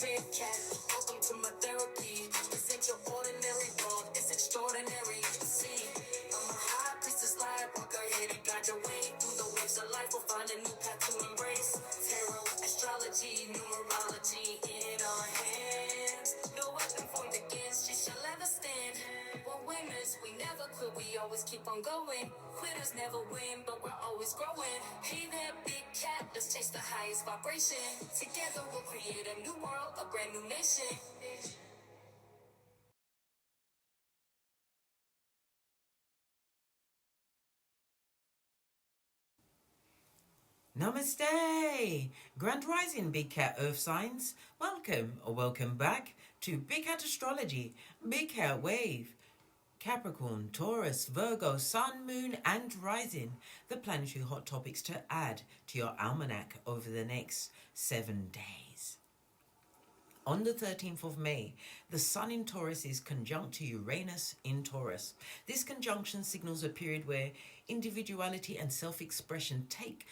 big cat. Welcome to my therapy. This ain't your ordinary world, it's extraordinary. See, I'm a high priestess lightworker, here to guide your way through the waves of life. We'll find a new path to embrace. Tarot, astrology, numerology in our hands. No weapon formed against you shall ever stand. We're winners, we never quit, we always keep on going. Quitters never win, but we're always growing. Hey there, big cat, let's chase the highest vibration. Together we'll create a new world, a brand new nation. Namaste! Grand Rising Big Cat Earth Signs. Welcome or welcome back to Big Cat Astrology, Big Cat Wave. Capricorn, Taurus, Virgo, Sun, Moon and Rising. The planetary hot topics to add to your almanac over the next 7 days. On the 13th of May, the Sun in Taurus is conjunct to Uranus in Taurus. This conjunction signals a period where individuality and self-expression take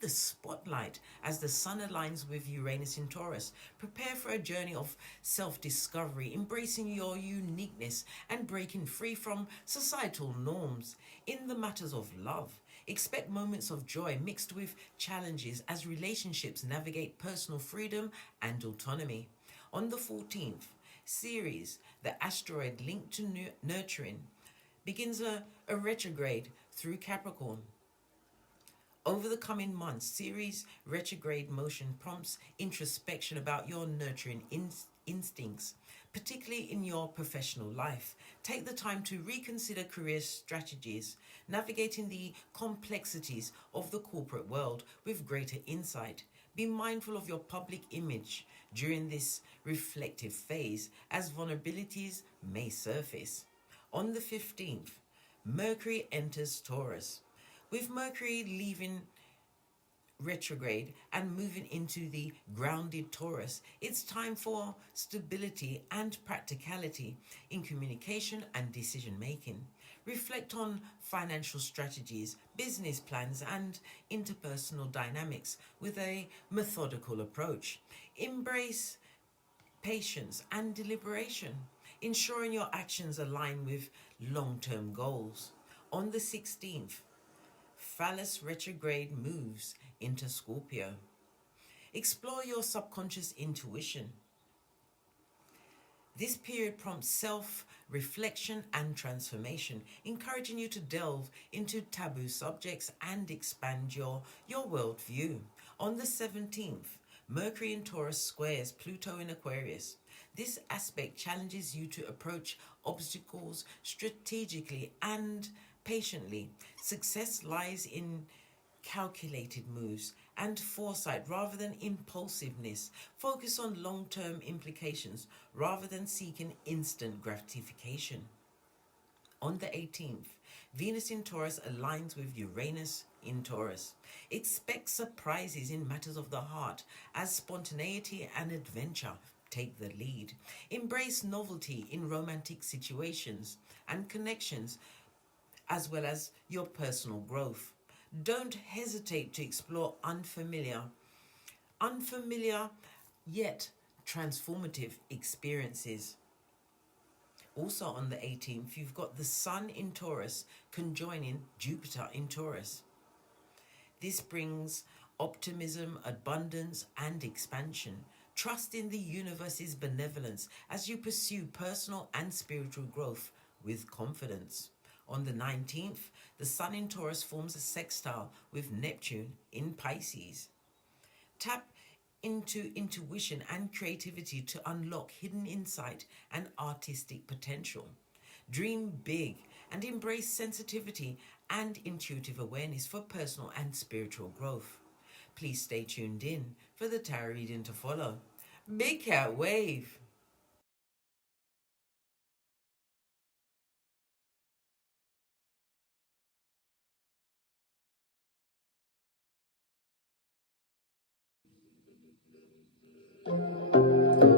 the spotlight as the Sun aligns with Uranus in Taurus. Prepare for a journey of self-discovery, embracing your uniqueness and breaking free from societal norms. In the matters of love, expect moments of joy mixed with challenges as relationships navigate personal freedom and autonomy. On the 14th, Ceres, the asteroid linked to nurturing, begins a retrograde through Capricorn. Over the coming months, Ceres' retrograde motion prompts introspection about your nurturing instincts, particularly in your professional life. Take the time to reconsider career strategies, navigating the complexities of the corporate world with greater insight. Be mindful of your public image during this reflective phase, as vulnerabilities may surface. On the 15th, Mercury enters Taurus. With Mercury leaving retrograde and moving into the grounded Taurus, it's time for stability and practicality in communication and decision making. Reflect on financial strategies, business plans and interpersonal dynamics with a methodical approach. Embrace patience and deliberation, ensuring your actions align with long-term goals. On the 16th, Phallus retrograde moves into Scorpio. Explore your subconscious intuition. This period prompts self-reflection and transformation, encouraging you to delve into taboo subjects and expand your worldview. On the 17th, Mercury in Taurus squares Pluto in Aquarius. This aspect challenges you to approach obstacles strategically and patiently. Success lies in calculated moves and foresight rather than impulsiveness. Focus on long-term implications rather than seeking instant gratification. On the 18th, Venus in Taurus aligns with Uranus in Taurus. Expect surprises in matters of the heart as spontaneity and adventure take the lead. Embrace novelty in romantic situations and connections, as well as your personal growth. Don't hesitate to explore unfamiliar yet transformative experiences. Also on the 18th, you've got the Sun in Taurus conjoining Jupiter in Taurus. This brings optimism, abundance, and expansion. Trust in the universe's benevolence as you pursue personal and spiritual growth with confidence. On the 19th, the Sun in Taurus forms a sextile with Neptune in Pisces. Tap into intuition and creativity to unlock hidden insight and artistic potential. Dream big and embrace sensitivity and intuitive awareness for personal and spiritual growth. Please stay tuned in for the tarot reading to follow. Big Cat Wave.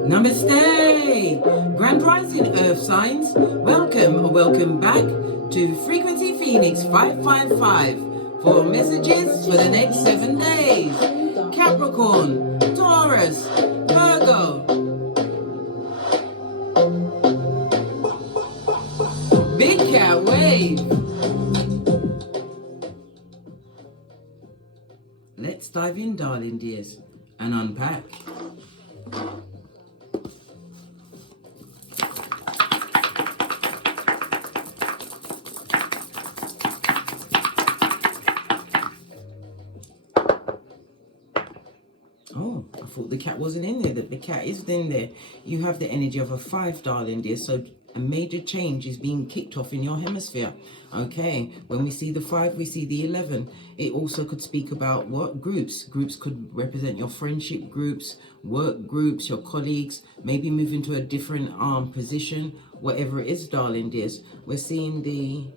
Namaste! Grand Rising Earth Signs, welcome back to Frequency Phoenix 555 for messages for the next 7 days. Capricorn, Taurus, Virgo, darling dears, and unpack. Oh, I thought the cat wasn't in there. The cat is in there. You have the energy of a 5, darling dear. So a major change is being kicked off in your hemisphere. Okay, when we see the 5, we see the 11. It also could speak about what? Groups. Groups could represent your friendship groups, work groups, your colleagues, maybe move into a different position, whatever it is, darling dears. We're seeing the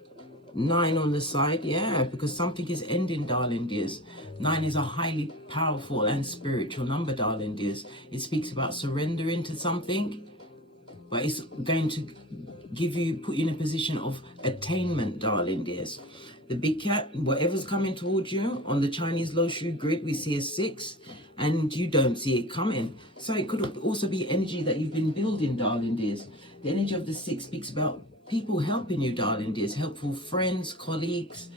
9 on the side, yeah, because something is ending, darling dears. 9 is a highly powerful and spiritual number, darling dears. It speaks about surrendering to something, but it's going to give you, put you in a position of attainment, darling dears. The big cat, whatever's coming towards you on the Chinese low shu grid, we see a 6, and you don't see it coming. So it could also be energy that you've been building, darling dears. The energy of the 6 speaks about people helping you, darling dears, helpful friends, colleagues,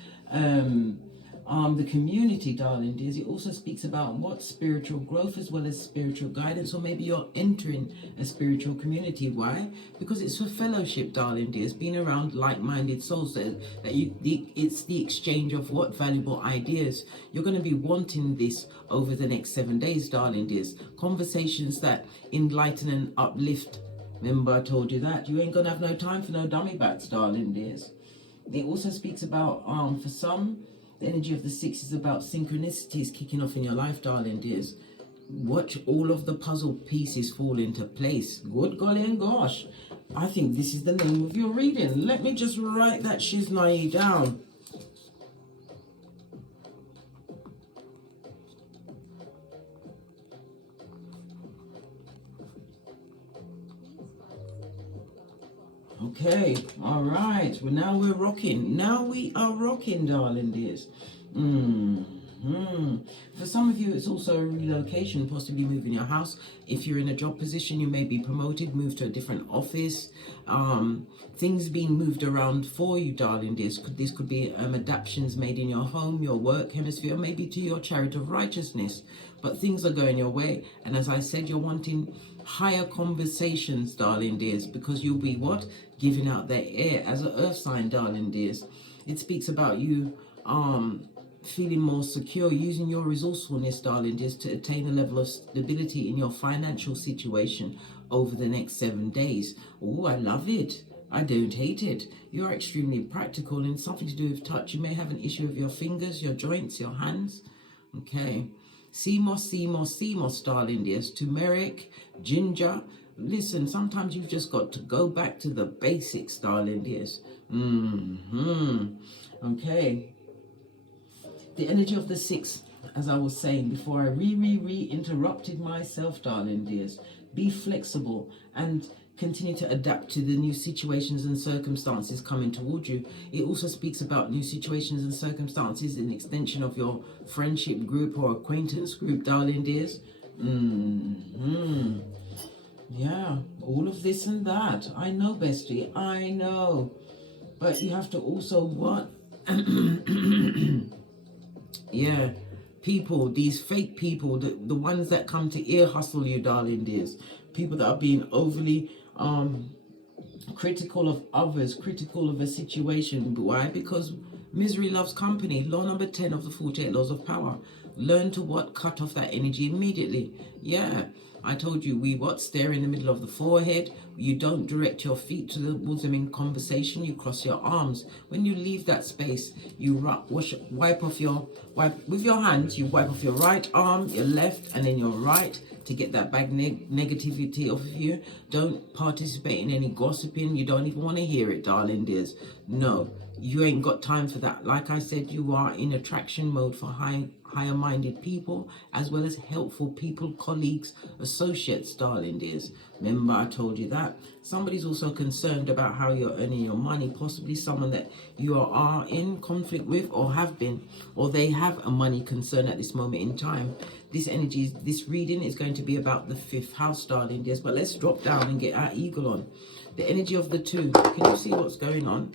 the community, darling dears. It also speaks about what? Spiritual growth as well as spiritual guidance, or maybe you're entering a spiritual community. Why? Because it's for fellowship, darling dears, being around like-minded souls. It's the exchange of what? Valuable ideas. You're going to be wanting this over the next 7 days, darling dears. Conversations that enlighten and uplift. Remember I told you that. You ain't going to have no time for no dummy bats, darling dears. It also speaks about, for some, the energy of the 6 is about synchronicities kicking off in your life, darling dears. Watch all of the puzzle pieces fall into place. Good golly and gosh. I think this is the name of your reading. Let me just write that shiznai down. Okay, all right. Well, now we're rocking. Now we are rocking, darling dears. For some of you, it's also a relocation, possibly moving your house. If you're in a job position, you may be promoted, move to a different office. Things being moved around for you, darling dears. This could be adaptations made in your home, your work hemisphere, maybe to your chariot of righteousness. But things are going your way. And as I said, you're wanting higher conversations, darling dears, because you'll be what? Giving out their air as an earth sign, darling dears. It speaks about you feeling more secure, using your resourcefulness, darling dears, to attain a level of stability in your financial situation over the next 7 days. Oh, I love it. I don't hate it. You're extremely practical and something to do with touch. You may have an issue with your fingers, your joints, your hands. Okay. CMOS, darling dears. Turmeric, ginger. Listen, sometimes you've just got to go back to the basics, darling dears. Okay. The energy of the 6, as I was saying before I interrupted myself, darling dears. Be flexible and continue to adapt to the new situations and circumstances coming towards you. It also speaks about new situations and circumstances in extension of your friendship group or acquaintance group, darling dears. Yeah, all of this and that. I know, bestie, I know. But you have to also what? Yeah, people, these fake people, the ones that come to ear hustle you, darling dears. People that are being overly critical of others, critical of a situation. Why? Because misery loves company. Law number 10 of the 48 laws of power. Learn to what? Cut off that energy immediately. Yeah, I told you, we what? Stare in the middle of the forehead. You don't direct your feet towards them in conversation. You cross your arms. When you leave that space, you wipe with your hands. You wipe off your right arm, your left, and then your right to get that bad negativity off of you. Don't participate in any gossiping. You don't even want to hear it, darling dears. No, you ain't got time for that. Like I said, you are in attraction mode for higher minded people, as well as helpful people, colleagues, associates, darling dears. Remember I told you that. Somebody's also concerned about how you're earning your money, possibly someone that you are in conflict with or have been, or they have a money concern at this moment in time. This energy, this reading is going to be about the 5th house, darling dears. But let's drop down and get our eagle on. The energy of the 2. Can you see what's going on?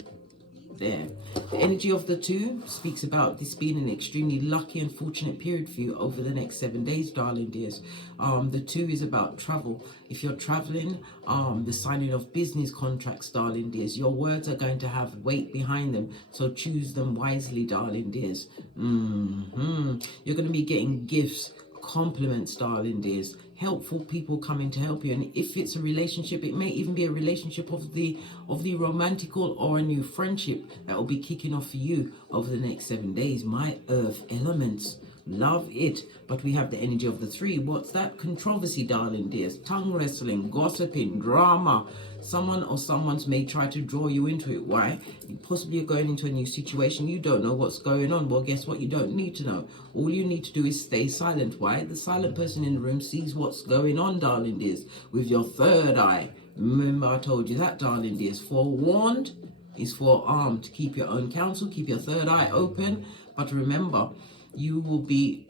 there. The energy of the 2 speaks about this being an extremely lucky and fortunate period for you over the next 7 days, darling dears. The 2 is about travel. If you're traveling, the signing of business contracts, darling dears. Your words are going to have weight behind them, so choose them wisely, darling dears. You're going to be getting gifts, compliments, darling dears, helpful people coming to help you. And if it's a relationship, it may even be a relationship of the romantical or a new friendship that will be kicking off for you over the next 7 days. My earth elements, love it. But we have the energy of the 3. What's that? Controversy, darling dears. Tongue wrestling, gossiping, drama. Someone or someone's may try to draw you into it. Why? Possibly you're going into a new situation. You don't know what's going on. Well, guess what? You don't need to know. All you need to do is stay silent. Why? The silent person in the room sees what's going on, darling dears, with your 3rd eye. Remember I told you that, darling dears. Forewarned is forearmed. Keep your own counsel. Keep your 3rd eye open. But remember, you will be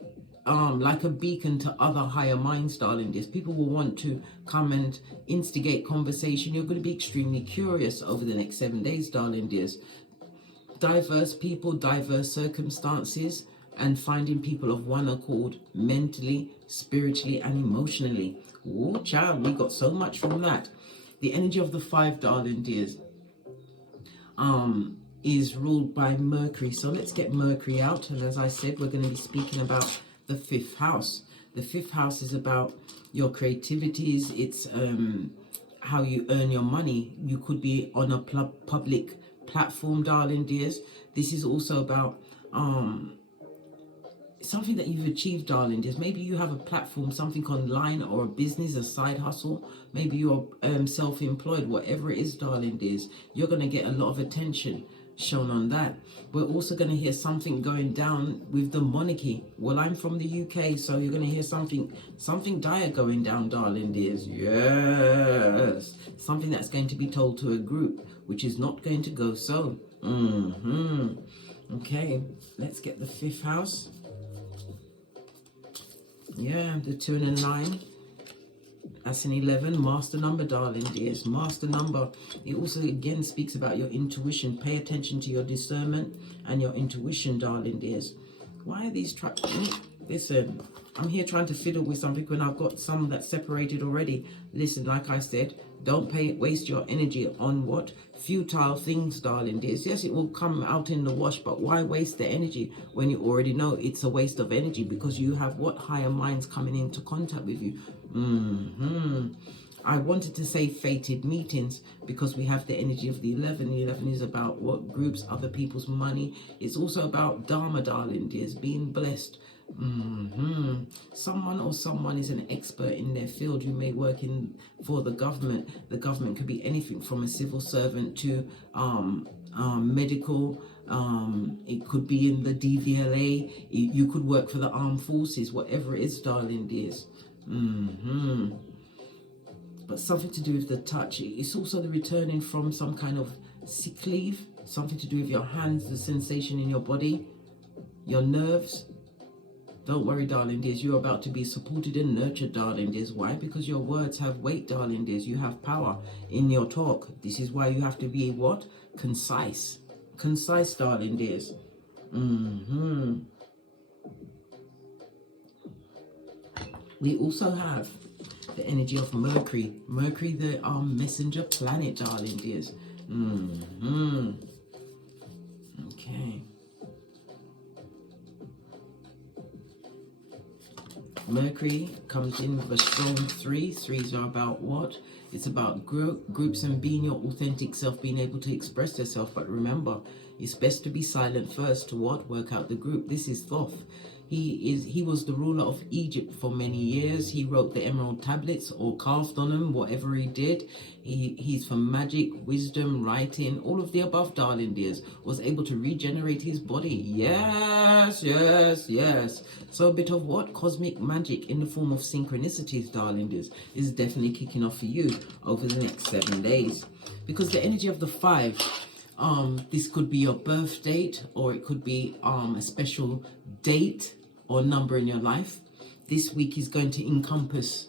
like a beacon to other higher minds, darling dears. People will want to come and instigate conversation. You're going to be extremely curious over the next 7 days, darling dears. Diverse people, diverse circumstances, and finding people of one accord, mentally, spiritually, and emotionally. Oh, child, we got so much from that. The energy of the 5, darling dears, is ruled by Mercury. So let's get Mercury out. And as I said, we're going to be speaking about the 5th house. The 5th house is about your creativities. It's how you earn your money. You could be on a public platform, darling dears. This is also about something that you've achieved, darling dears. Maybe you have a platform, something online, or a business, a side hustle. Maybe you're self-employed. Whatever it is, darling dears, you're going to get a lot of attention shown on that. We're also going to hear something going down with the monarchy. Well, I'm from the UK, so you're going to hear something dire going down, darling dears. Yes, something that's going to be told to a group, which is not going to go so. Okay, let's get the 5th house. Yeah, the 2 and a 9. That's an 11, master number, darling dears. Master number. It also again speaks about your intuition. Pay attention to your discernment and your intuition, darling dears. Why are these listen, I'm here trying to fiddle with something when I've got some that's separated already. Listen, like I said, don't waste your energy on what? Futile things, darling dears. Yes, it will come out in the wash, but why waste the energy when you already know it's a waste of energy, because you have what? Higher minds coming into contact with you. I wanted to say fated meetings because we have the energy of the 11. The 11 is about what? Groups, other people's money. It's also about Dharma, darling dears, being blessed. Someone or someone is an expert in their field. You may work for the government. The government could be anything from a civil servant to medical. It could be in the DVLA. You could work for the armed forces. Whatever it is, darling dears. But something to do with the touch. It's also the returning from some kind of sick leave. Something to do with your hands, the sensation in your body, your nerves. Don't worry, darling dears. You're about to be supported and nurtured, darling dears. Why? Because your words have weight, darling dears. You have power in your talk. This is why you have to be what? Concise. Concise, darling dears. We also have the energy of Mercury. Mercury, the messenger planet, darling dears. Okay. Mercury comes in with a strong 3. 3s are about what? It's about groups and being your authentic self, being able to express yourself. But remember, it's best to be silent first to what? Work out the group. This is Thoth. He was the ruler of Egypt for many years. He wrote the emerald tablets or carved on them, whatever he did. He's for magic, wisdom, writing, all of the above, darling dears. Was able to regenerate his body. Yes, yes, yes. So a bit of what? Cosmic magic in the form of synchronicities, darling dears, is definitely kicking off for you over the next 7 days. Because the energy of the 5, this could be your birth date, or it could be a special date or number in your life. This week is going to encompass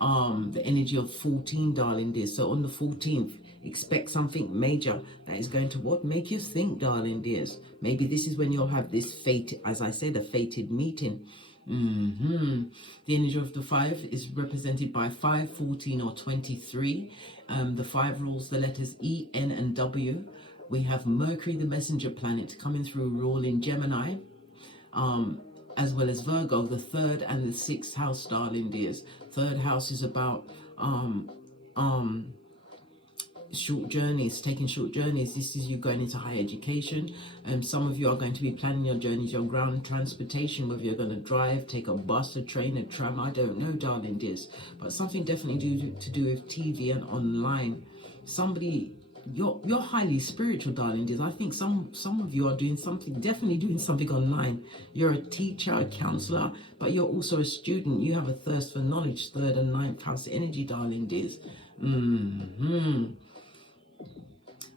the energy of 14, darling dear. So on the 14th, Expect something major that is going to what? Make you think, darling dears. Maybe this is when you'll have this fate, as I said, a fated meeting. The energy of the 5 is represented by 5, 14, or 23. The 5 rules the letters E, N, and W. We have Mercury, the messenger planet, coming through, ruling Gemini, as well as Virgo, the 3rd and the 6th house, darling dears. 3rd house is about short journeys, taking short journeys. This is you going into higher education. Some of you are going to be planning your journeys, your ground transportation, whether you're going to drive, take a bus, a train, a tram, I don't know, darling dears, but something definitely to do with TV and online. Somebody, you're highly spiritual, darling dears. I think some of you are doing something, definitely doing something online. You're a teacher, a counselor, but you're also a student. You have a thirst for knowledge, 3rd and 9th house energy, darling dears.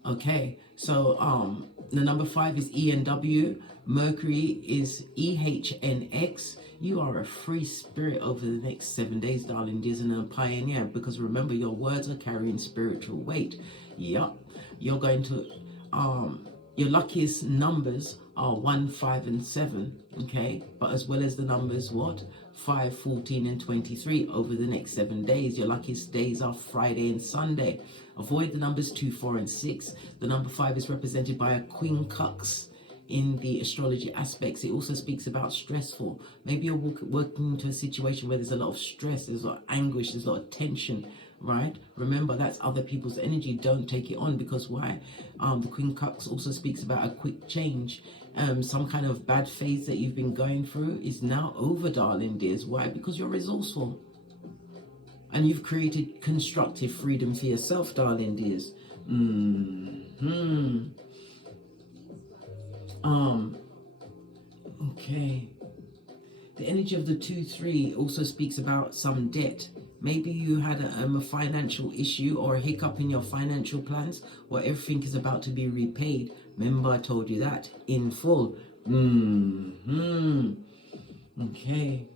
Okay, so the number 5 is ENW. Mercury is EHNX. You are a free spirit over the next 7 days, darling dears, and a pioneer, because remember, your words are carrying spiritual weight. Yep, you're going to your luckiest numbers are 1, 5, and 7. Okay, but as well as the numbers what? 5, 14, and 23 over the next 7 days. Your luckiest days are Friday and Sunday. Avoid the numbers 2, 4, and 6. The number 5 is represented by a quincunx in the astrology aspects. It also speaks about stressful. Maybe you're working into a situation where there's a lot of stress, there's a lot of anguish, there's a lot of tension, right? Remember, that's other people's energy. Don't take it on, because why? The quincunx also speaks about a quick change. Some kind of bad phase that you've been going through is now over, darling dears. Why? Because you're resourceful. And you've created constructive freedom for yourself, darling dears. Okay. The energy of the 2, 3 also speaks about some debt. Maybe you had a financial issue or a hiccup in your financial plans, where everything is about to be repaid. Remember, I told you that in full. Okay.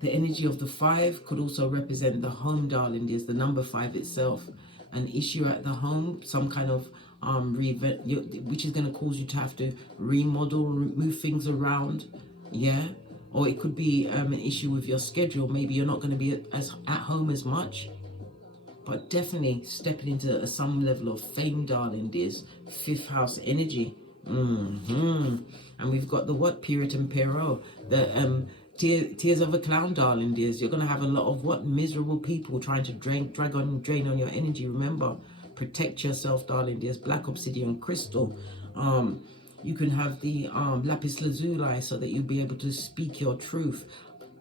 The energy of the 5 could also represent the home, darling dears, the number 5 itself. An issue at the home, some kind of which is going to cause you to have to remodel, move things around, yeah? Or it could be an issue with your schedule. Maybe you're not going to be as at home as much, but definitely stepping into some level of fame, darling dears. 5th house energy. And we've got the what? Period and Perot. The tears of a clown, darling dears. You're going to have a lot of what? Miserable people trying to drain on your energy. Remember, protect yourself, darling dears. Black obsidian crystal. You can have the lapis lazuli, so that you'll be able to speak your truth.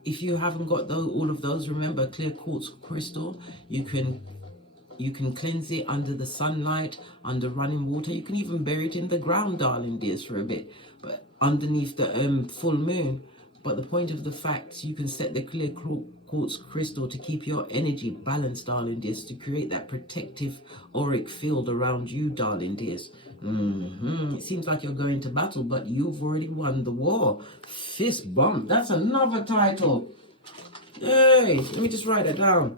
If you haven't got all of those, remember, clear quartz crystal. You can cleanse it under the sunlight, under running water. You can even bury it in the ground, darling dears, for a bit, but underneath the full moon. But the point of the fact, you can set the clear quartz crystal to keep your energy balanced, darling dears, to create that protective auric field around you, darling dears. It seems like you're going to battle, but you've already won the war. Fist bump. That's another title. Hey, let me just write it down.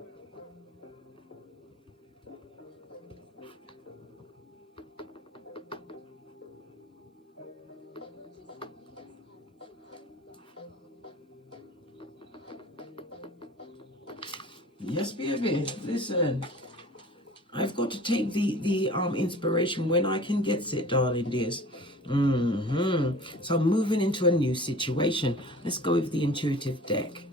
Yes, baby. Listen, I've got to take the inspiration when I can get it, darling dears. So moving into a new situation. Let's go with the intuitive deck.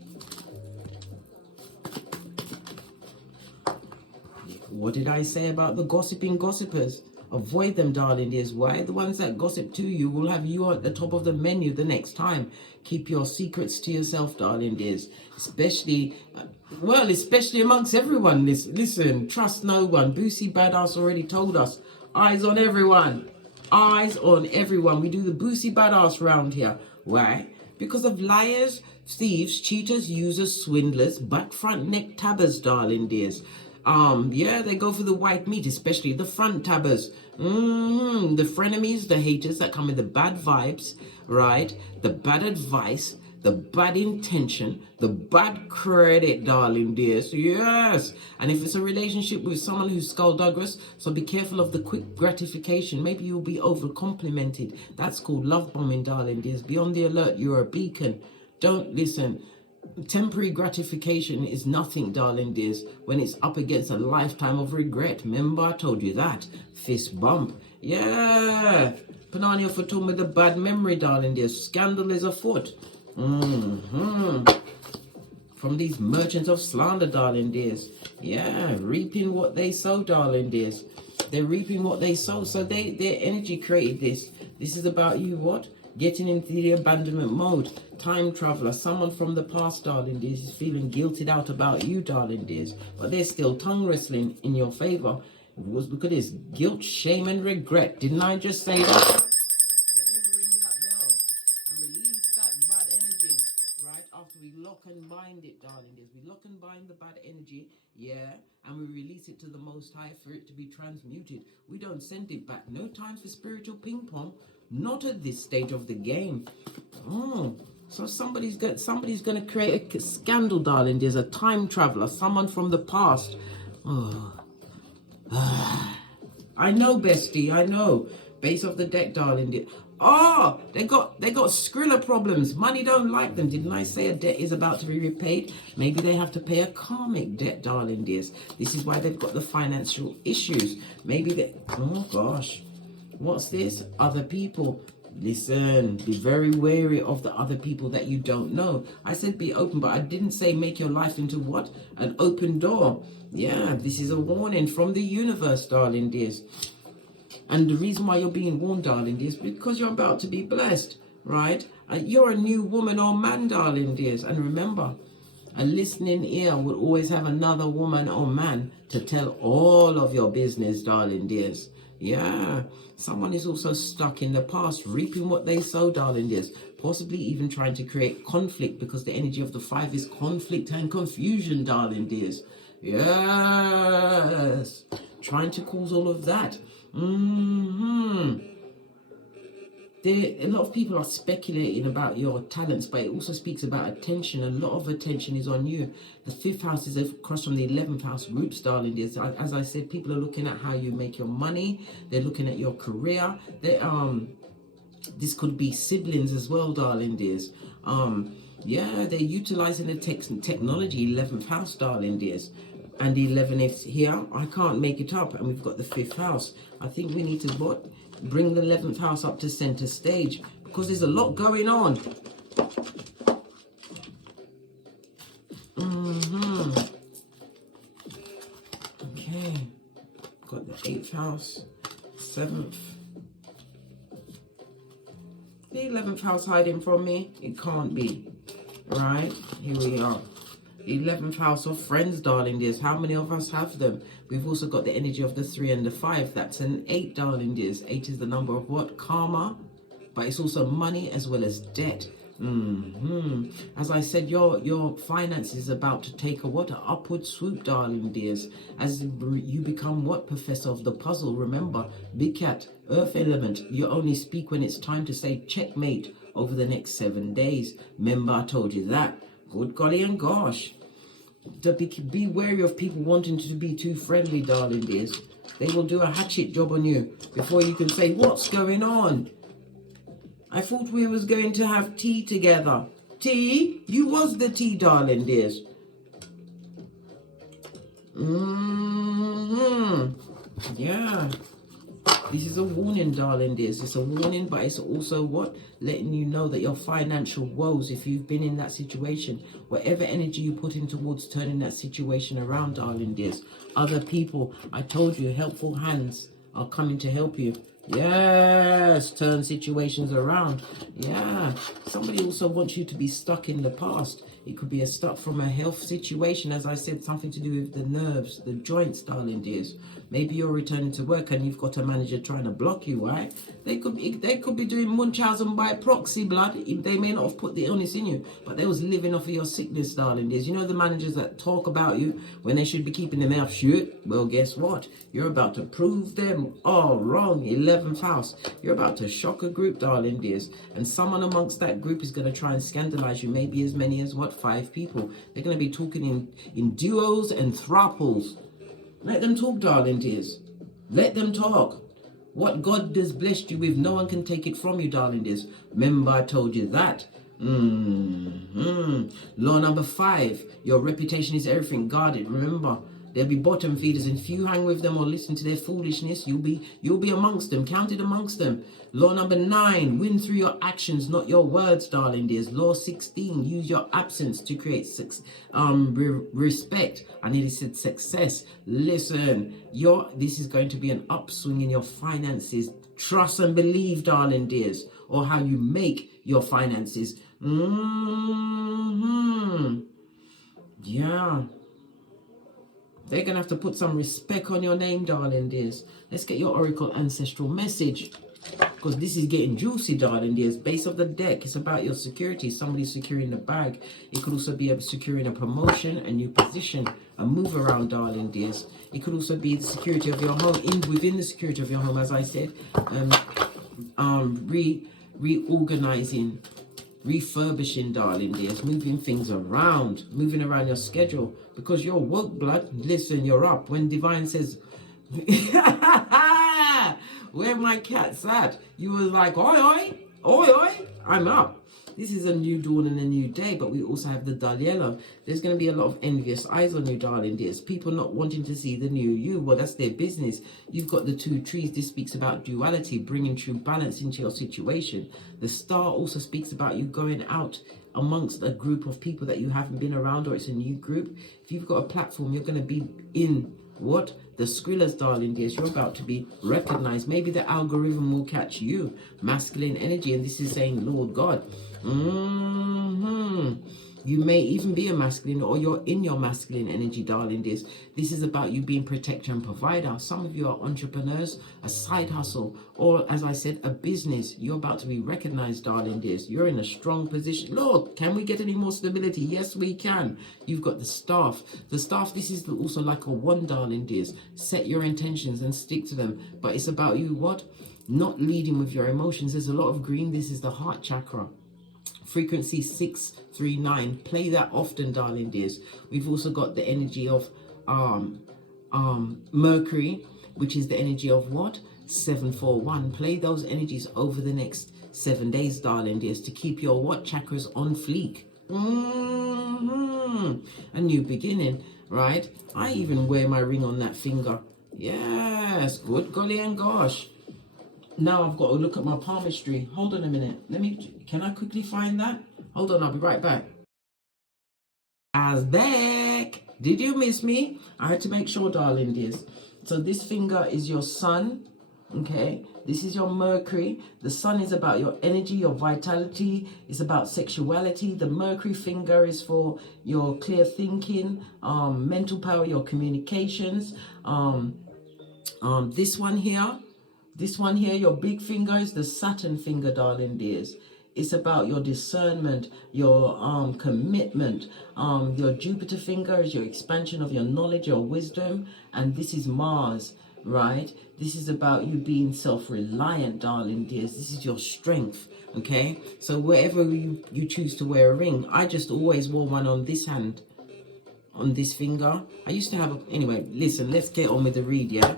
What did I say about the gossiping gossipers? Avoid them, darling dears. Why? The ones that gossip to you will have you at the top of the menu the next time. Keep your secrets to yourself, darling dears. Especially amongst everyone. Listen, trust no one. Boosie Badass already told us. Eyes on everyone. Eyes on everyone. We do the Boosie Badass round here. Why? Because of liars, thieves, cheaters, users, swindlers, back front neck tabbers, darling dears. Yeah, they go for the white meat, especially the front tabbers. The frenemies, the haters that come with the bad vibes, right? The bad advice, the bad intention, the bad credit, darling dears. Yes. And if it's a relationship with someone who's skullduggerous, so be careful of the quick gratification. Maybe you'll be over complimented. That's called love bombing, darling dears. Be on the alert. You're a beacon. Don't listen. Temporary gratification is nothing, darling dears, when it's up against a lifetime of regret. Remember, I told you that. Fist bump. Yeah. Panania for talking with a bad memory, darling dears. Scandal is afoot. From these merchants of slander, darling dears. Yeah, reaping what they sow, darling dears. They're reaping what they sow. So their energy created this. This is about you, what? Getting into the abandonment mode. Time traveler, someone from the past, darling dears, is feeling guilted out about you, darling dears. But they're still tongue wrestling in your favor. It was because of this guilt, shame, and regret. Didn't I just say that? Let me ring that bell and release that bad energy, right? After we lock and bind it, darling dears. We lock and bind the bad energy, yeah, and we release it to the Most High for it to be transmuted. We don't send it back. No time for spiritual ping pong. Not at this stage of the game. So somebody's gonna create a scandal, darling. There's a time traveler, someone from the past. I know, bestie. I know. Base of the deck, darling. They got Skrilla problems. Money don't like them. Didn't I say a debt is about to be repaid? Maybe they have to pay a karmic debt, darling dears. This is why they've got the financial issues. Maybe they. Oh gosh. What's this? Other people. Listen, be very wary of the other people that you don't know. I said be open, but I didn't say make your life into what? An open door. Yeah, this is a warning from the universe, darling dears. And the reason why you're being warned, darling dears, because you're about to be blessed, right? You're a new woman or man, darling dears. And remember, a listening ear will always have another woman or man to tell all of your business, darling dears. Yeah, someone is also stuck in the past, reaping what they sow, darling dears. Possibly even trying to create conflict, because the energy of the 5 is conflict and confusion, darling dears. Yes, trying to cause all of that. A lot of people are speculating about your talents, but it also speaks about attention. A lot of attention is on you. The 5th house is across from the 11th house roots, darling dears. As I said, people are looking at how you make your money. They're looking at your career. This could be siblings as well, darling dears. Yeah, they're utilizing the technology, 11th house, darling dears. And the 11th is here. I can't make it up. And we've got the 5th house. I think we need to what? Bring the 11th house up to center stage, because there's a lot going on. Okay. Got the 8th house, 7th. The 11th house hiding from me? It can't be. Right? Here we are. 11th house of friends, darling dears. How many of us have them? We've also got the energy of the 3 and the 5. That's an 8, darling dears. 8 is the number of what? Karma. But it's also money as well as debt. As I said, your finance is about to take a what? An upward swoop, darling dears. As you become what? Professor of the puzzle. Remember, Big Cat, Earth element. You only speak when it's time to say checkmate over the next 7 days. Remember, I told you that. Good golly and gosh. Be wary of people wanting to be too friendly, darling dears. They will do a hatchet job on you before you can say, what's going on? I thought we was going to have tea together. Tea? You was the tea, darling dears. Yeah. This is a warning, darling dears. It's a warning, but it's also what? Letting you know that your financial woes, if you've been in that situation, whatever energy you put in towards turning that situation around, darling dears, other people, I told you, helpful hands are coming to help you. Yes, turn situations around. Yeah, somebody also wants you to be stuck in the past. It could be a stuck from a health situation, as I said, something to do with the nerves, the joints, darling dears. Maybe you're returning to work and you've got a manager trying to block you, right? They could be doing Munchausen by proxy, blood. They may not have put the illness in you, but they was living off of your sickness, darling dears. You know the managers that talk about you when they should be keeping their mouth shut? Well, guess what? You're about to prove them all wrong. 11 11th house. You're about to shock a group, darling dears. And someone amongst that group is going to try and scandalize you. Maybe as many as, what, 5 people. They're going to be talking in duos and thruples. Let them talk, darling dears. Let them talk. What God has blessed you with, no one can take it from you, darling dears. Remember, I told you that. Law number 5. Your reputation is everything. Guard it. Remember, there'll be bottom feeders, and if you hang with them or listen to their foolishness, you'll be amongst them, counted amongst them. Law number 9. Win through your actions, not your words, darling dears. Law 16. Use your absence to create respect. I nearly said success. Listen, this is going to be an upswing in your finances. Trust and believe, darling dears, or how you make your finances. Yeah. They're going to have to put some respect on your name, darling dears. Let's get your oracle ancestral message, because this is getting juicy, darling dears. Base of the deck, it's about your security. Somebody securing the bag. It could also be securing a promotion, a new position, a move around, darling dears. It could also be the security of your home, within the security of your home, as I said. Reorganizing, refurbishing, darling dears, moving things around, moving around your schedule, because you're woke, blood. Listen, you're up. When divine says, where my cat's at, you were like, oi, oi, oi, oi, I'm up. This is a new dawn and a new day, but we also have the dull yellow. There's going to be a lot of envious eyes on you, darling dears. People not wanting to see the new you. Well, that's their business. You've got the 2 trees. This speaks about duality, bringing true balance into your situation. The star also speaks about you going out amongst a group of people that you haven't been around, or it's a new group. If you've got a platform, you're going to be in what? The Skrillers, darling dears. You're about to be recognized. Maybe the algorithm will catch you. Masculine energy, and this is saying, Lord God. You may even be a masculine, or you're in your masculine energy, darling dears. This is about you being protector and provider. Some of you are entrepreneurs, a side hustle, or as I said, a business. You're about to be recognized, darling dears. You're in a strong position. Lord, can we get any more stability? Yes, we can. You've got the staff. The staff, this is also like a wand, darling dears. Set your intentions and stick to them. But it's about you, what? Not leading with your emotions. There's a lot of green. This is the heart chakra. Frequency 639. Play that often, darling dears. We've also got the energy of Mercury, which is the energy of what? 741. Play those energies over the next 7 days, darling dears, to keep your what chakras on fleek. A new beginning, right? I even wear my ring on that finger. Yes, good golly and gosh. Now I've got to look at my palmistry. Hold on a minute. Can I quickly find that? Hold on, I'll be right back. As back. Did you miss me? I had to make sure, darling dears. So this finger is your sun, okay? This is your Mercury. The sun is about your energy, your vitality. It's about sexuality. The Mercury finger is for your clear thinking, mental power, your communications. This one here, your big finger, is the Saturn finger, darling dears. It's about your discernment, your commitment. Your Jupiter finger is your expansion of your knowledge, your wisdom. And this is Mars, right? This is about you being self-reliant, darling dears. This is your strength, okay? So wherever you choose to wear a ring, I just always wore one on this hand, on this finger. I used to have anyway, listen, let's get on with the read, yeah?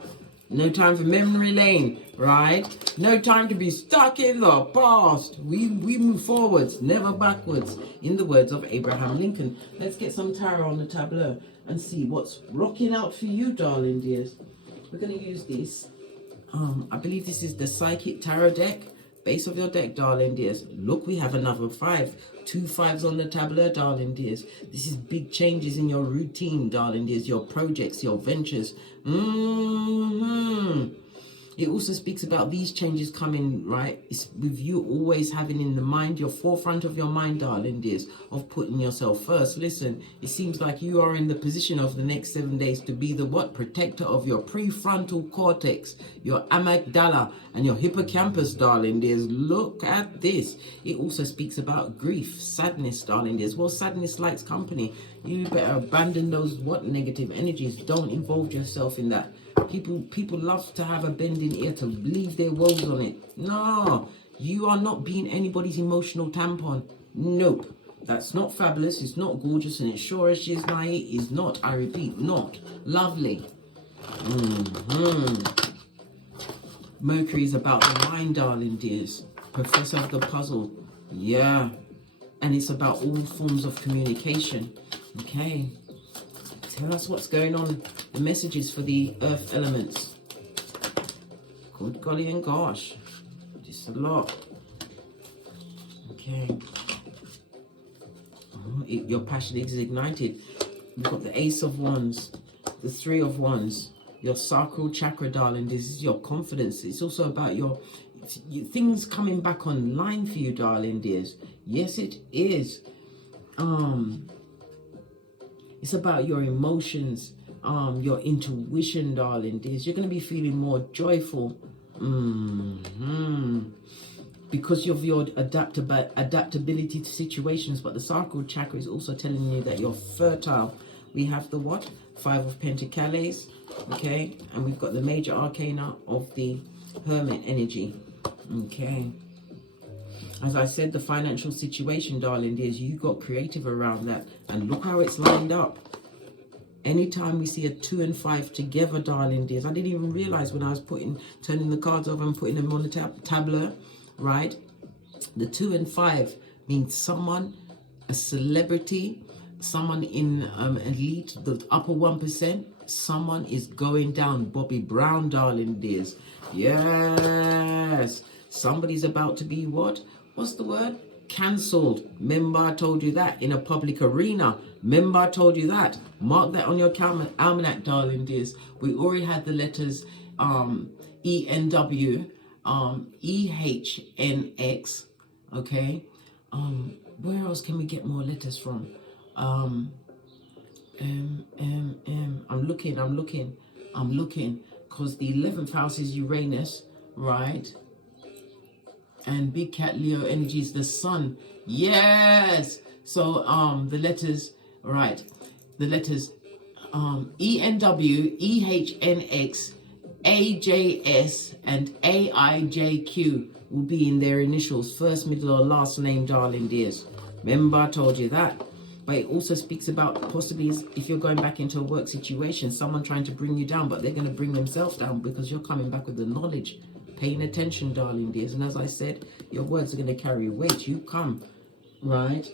No time for memory lane, right? No time to be stuck in the past. We move forwards, never backwards, in the words of Abraham Lincoln. Let's get some tarot on the tableau and see what's rocking out for you, darling dears. We're going to use this. I believe this is the Psychic Tarot deck. Base of your deck, darling dears. Look, we have another 5. 2 5s on the tableau, darling dears. This is big changes in your routine, darling dears. Your projects, your ventures. It also speaks about these changes coming, right? It's with you always having in the mind, your forefront of your mind, darling dears, of putting yourself first. Listen, it seems like you are in the position of the next 7 days to be the what? Protector of your prefrontal cortex, your amygdala, and your hippocampus, darling dears. Look at this. It also speaks about grief, sadness, darling dears. Well, sadness likes company. You better abandon those what? Negative energies. Don't involve yourself in that. People love to have a bending ear to leave their woes on it. No, you are not being anybody's emotional tampon. Nope. That's not fabulous, it's not gorgeous, and it's sure as she's naive is not, I repeat, not lovely. Mercury is about the mind, darling dears. Professor of the puzzle. Yeah. And it's about all forms of communication. Okay. Tell us what's going on. The messages for the earth elements. Good golly and gosh. Just a lot. Okay. Your passion is ignited. We've got the Ace of Wands, the Three of Wands, your sacral chakra, darling. This is your confidence. It's also about your things coming back online for you, darling dears. Yes, it is. It's about your emotions, your intuition, darling dears. You're going to be feeling more joyful. Because of your adaptability to situations. But the sacral chakra is also telling you that you're fertile. We have the what? Five of Pentacles, okay? And we've got the major arcana of the Hermit energy, okay? As I said, the financial situation, darling dears, you got creative around that. And look how it's lined up. Anytime we see a 2 and 5 together, darling dears, I didn't even realize when I was turning the cards over and putting them on the tableau, right? The 2 and 5 means someone, a celebrity, someone in elite, the upper 1%, someone is going down. Bobby Brown, darling dears. Yes. Somebody's about to be what? What's the word? Cancelled. Remember I told you that in a public arena. Remember I told you that. Mark that on your almanac, darling dears. We already had the letters ENW, EHNX, okay? Where else can we get more letters from? I'm looking, because the 11th house is Uranus, right? And Big Cat Leo energy is the sun. Yes. So the letters, right? The letters ENW, EHNX, AJS and AIJQ will be in their initials, first, middle or last name, darling dears. Remember I told you that. But it also speaks about possibly if you're going back into a work situation, someone trying to bring you down, but they're going to bring themselves down because you're coming back with the knowledge. Paying attention, darling dears. And as I said, your words are going to carry weight. You come, right?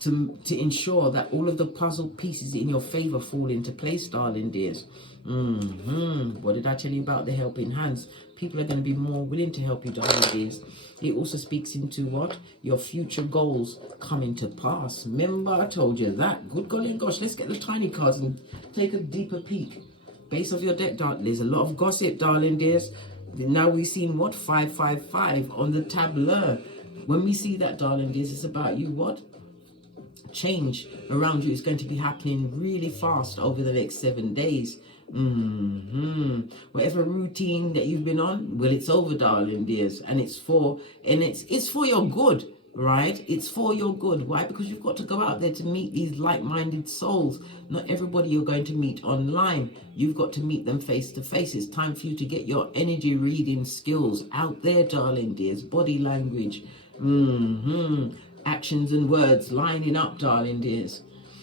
To ensure that all of the puzzle pieces in your favor fall into place, darling dears. What did I tell you about the helping hands? People are going to be more willing to help you, darling dears. It also speaks into what? Your future goals coming to pass. Remember I told you that. Good golly gosh, let's get the tiny cards and take a deeper peek. Base of your deck, darling. There's a lot of gossip, darling dears. Now we've seen what? 555 on the tableau. When we see that, darling dears, it's about you what? Change around you is going to be happening really fast over the next 7 days. Whatever routine that you've been on, well, it's over, darling dears, and it's for your good, right? It's for your good. Why? Because you've got to go out there to meet these like-minded souls. Not everybody you're going to meet online. You've got to meet them face to face. It's time for you to get your energy reading skills out there, darling dears. Body language, actions and words lining up, darling dears.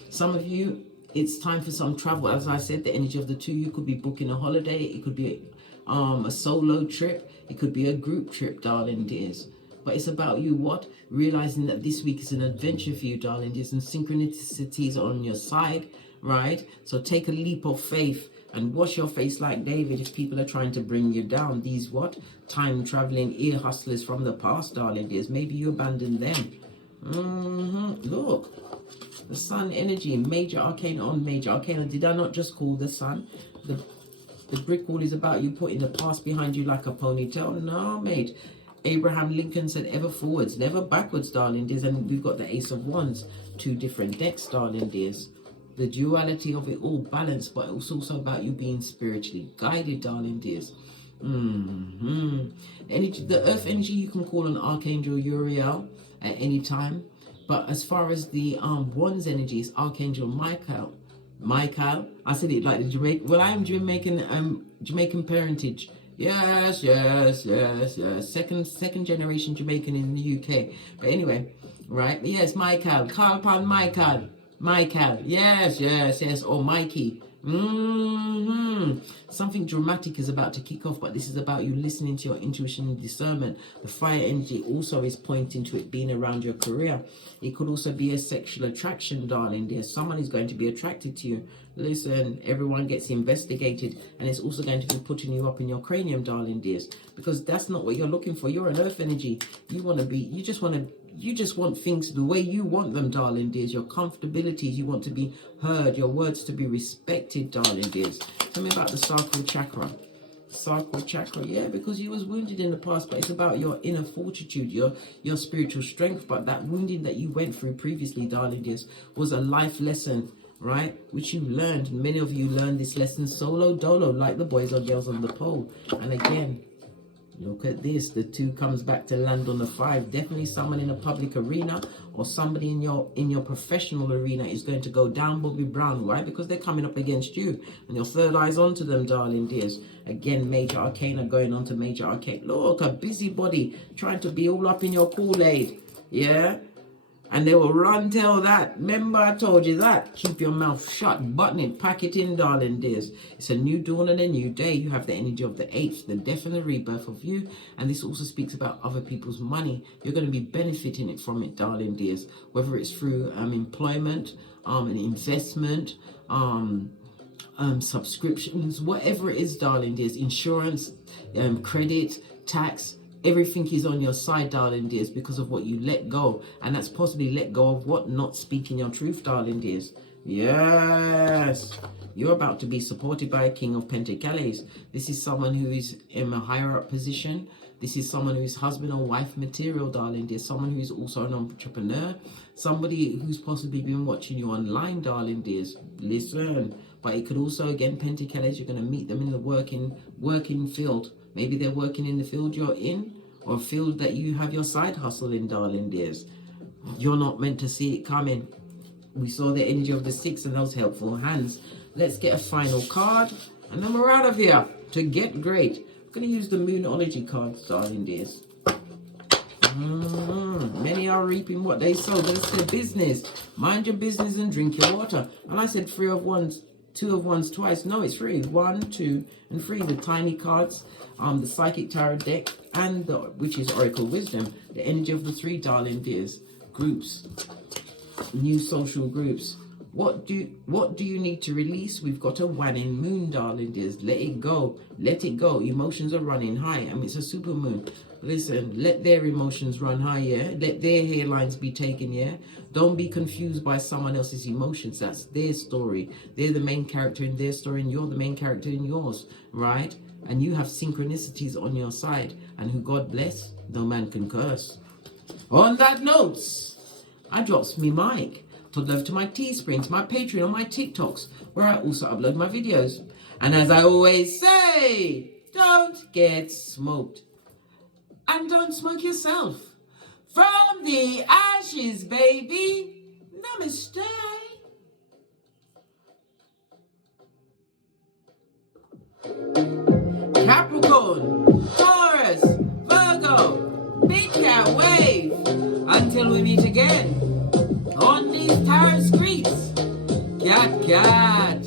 Some of you, it's time for some travel. As I said, the energy of the two, you could be booking a holiday. It could be a solo trip. It could be a group trip, darling dears. But it's about you what? Realizing that this week is an adventure for you, darling dears, and synchronicities are on your side, right? So take a leap of faith and wash your face like David if people are trying to bring you down. These what? Time traveling ear hustlers from the past, darling dears. Maybe you abandon them. Look, the sun energy, major arcana on major arcana. Did I not just call the sun? The brick wall is about you putting the past behind you like a ponytail. No, mate. Abraham Lincoln said ever forwards, never backwards, darling dears. And we've got the Ace of Wands, two different decks, darling dears. The duality of it all balanced, but it's also about you being spiritually guided, darling dears. Energy, the earth energy, you can call on Archangel Uriel at any time. But as far as the Wands energy is Archangel Michael, Michael. I said it like the Jamaican. Well, I am Jamaican parentage. Yes, yes, yes, yes. Second generation Jamaican in the UK. But anyway, right? Yes, Michael. Call upon Michael. Michael. Yes, yes, yes. Or Mikey. Something dramatic is about to kick off, but this is about you listening to your intuition and discernment. The fire energy also is pointing to it being around your career. It could also be a sexual attraction, darling. There's someone who's going to be attracted to you. Listen, everyone gets investigated, and it's also going to be putting you up in your cranium, darling dears, because that's not what you're looking for. You're an earth energy. You just want things the way you want them, darling dears. Your comfortability, you want to be heard, your words to be respected, darling dears. Tell me about the sacral chakra. Sacral chakra, yeah, because you was wounded in the past, but it's about your inner fortitude, your spiritual strength. But that wounding that you went through previously, darling dears, was a life lesson, right, which you learned. Many of you learned this lesson solo dolo, like the boys or girls on the pole. And again, look at this. The 2 comes back to land on the 5. Definitely someone in a public arena or somebody in your professional arena is going to go down Bobby Brown. Why? Because they're coming up against you. And your third eye's onto them, darling dears. Again, major arcana going on to major arcana. Look, a busybody trying to be all up in your Kool-Aid. Yeah? And they will run tell that. Remember I told you that. Keep your mouth shut. Button it. Pack it in, darling dears. It's a new dawn and a new day. You have the energy of the 8th, the death and the rebirth of you. And this also speaks about other people's money. You're going to be benefiting from it, darling dears. Whether it's through employment, an investment, subscriptions, whatever it is, darling dears. Insurance, credit, tax. Everything is on your side, darling dears, because of what you let go. And that's possibly let go of what? Not speaking your truth, darling dears. Yes. You're about to be supported by a King of Pentacles. This is someone who is in a higher up position. This is someone who is husband or wife material, darling dear. Someone who is also an entrepreneur. Somebody who's possibly been watching you online, darling dears. Listen. But it could also, again, Pentacles, you're going to meet them in the working field. Maybe they're working in the field you're in, or a field that you have your side hustle in, darling dears. You're not meant to see it coming. We saw the energy of the 6 and those helpful hands. Let's get a final card, and then we're out of here to get great. I'm going to use the Numerology cards, darling dears. Many are reaping what they sow. That's their business. Mind your business and drink your water. And I said 3 of wands, 2 of wands twice. No, it's 3. 1, 2, and 3. The tiny cards, the psychic tarot deck, and which is Oracle Wisdom. The energy of the 3, darling dears. Groups, new social groups. What do you need to release? We've got a waning moon, darling dears. Let it go. Let it go. Emotions are running high. I mean, it's a super moon. Listen, let their emotions run high, yeah? Let their hairlines be taken, yeah? Don't be confused by someone else's emotions. That's their story. They're the main character in their story, and you're the main character in yours, right? And you have synchronicities on your side. And who God bless, no man can curse. On that note, I drops me mic. To love to my Teesprings, my Patreon, or my TikToks, where I also upload my videos. And as I always say, don't get smoked. And don't smoke yourself. From the ashes, baby. Namaste. Capricorn, Taurus, Virgo, big cat wave. Until we meet again on these tarot streets. Cat, cat.